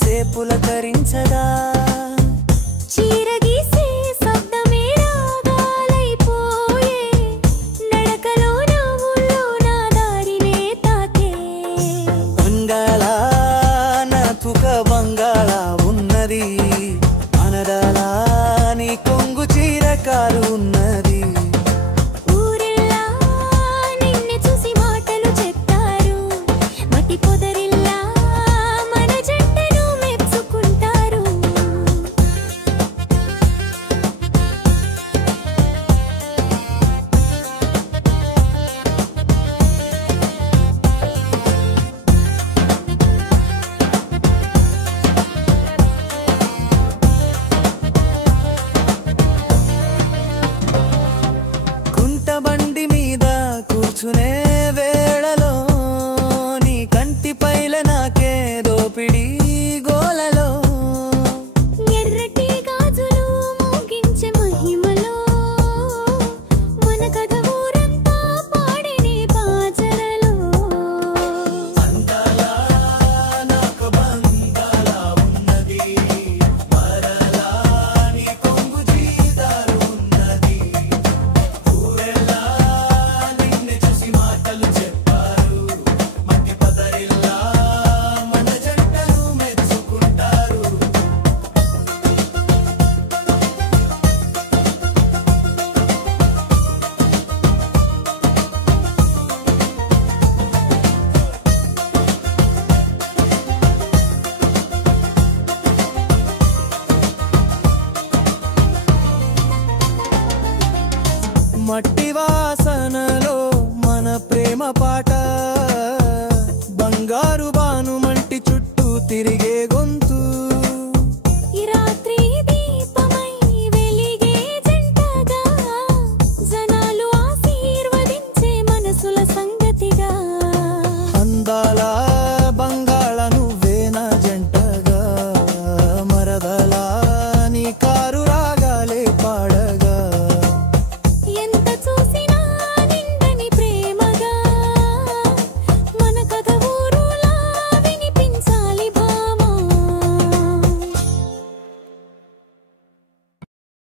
మనసే పులకరించదా చీరగీసే శబ్దమే రాగాలైపోయే నడకలో నవ్వుల్లో నా దారినే తాకే బంగాళా నాతుక బంగాళా ఉన్నది అనదాలా నీ కొంగు చీరకాలు ఉన్నది ఊరిల్లా నిన్ను చూసి మాటలు చెప్తారు మట్టి పొదరిల్లా మన జంటను మెచ్చుకుంటారు బండి మీద కూర్చునే వేళలో నీ కంటి పైల నాకే దోపిడి గోలలో ఎర్రటి గాజులు మోగించే మహిమలో మన కథ ఊరంతా పాడినే బాజరలో అందాల నాకు బంగాళా ఉన్నది మరలా నీ కొంగు జీదారు ఉన్నది మట్టి వాసనలో మన ప్రేమ పాట బంగారు బాను మంటి చుట్టూ తిరిగే గొంతు ఈ రాత్రి దీపమై వెలిగే జంటగా జనాలు ఆశీర్వదించే మనసుల సంగతిగా అందాల బంగాళ నువ్వే నా జంటగా మరదలా నీ కారు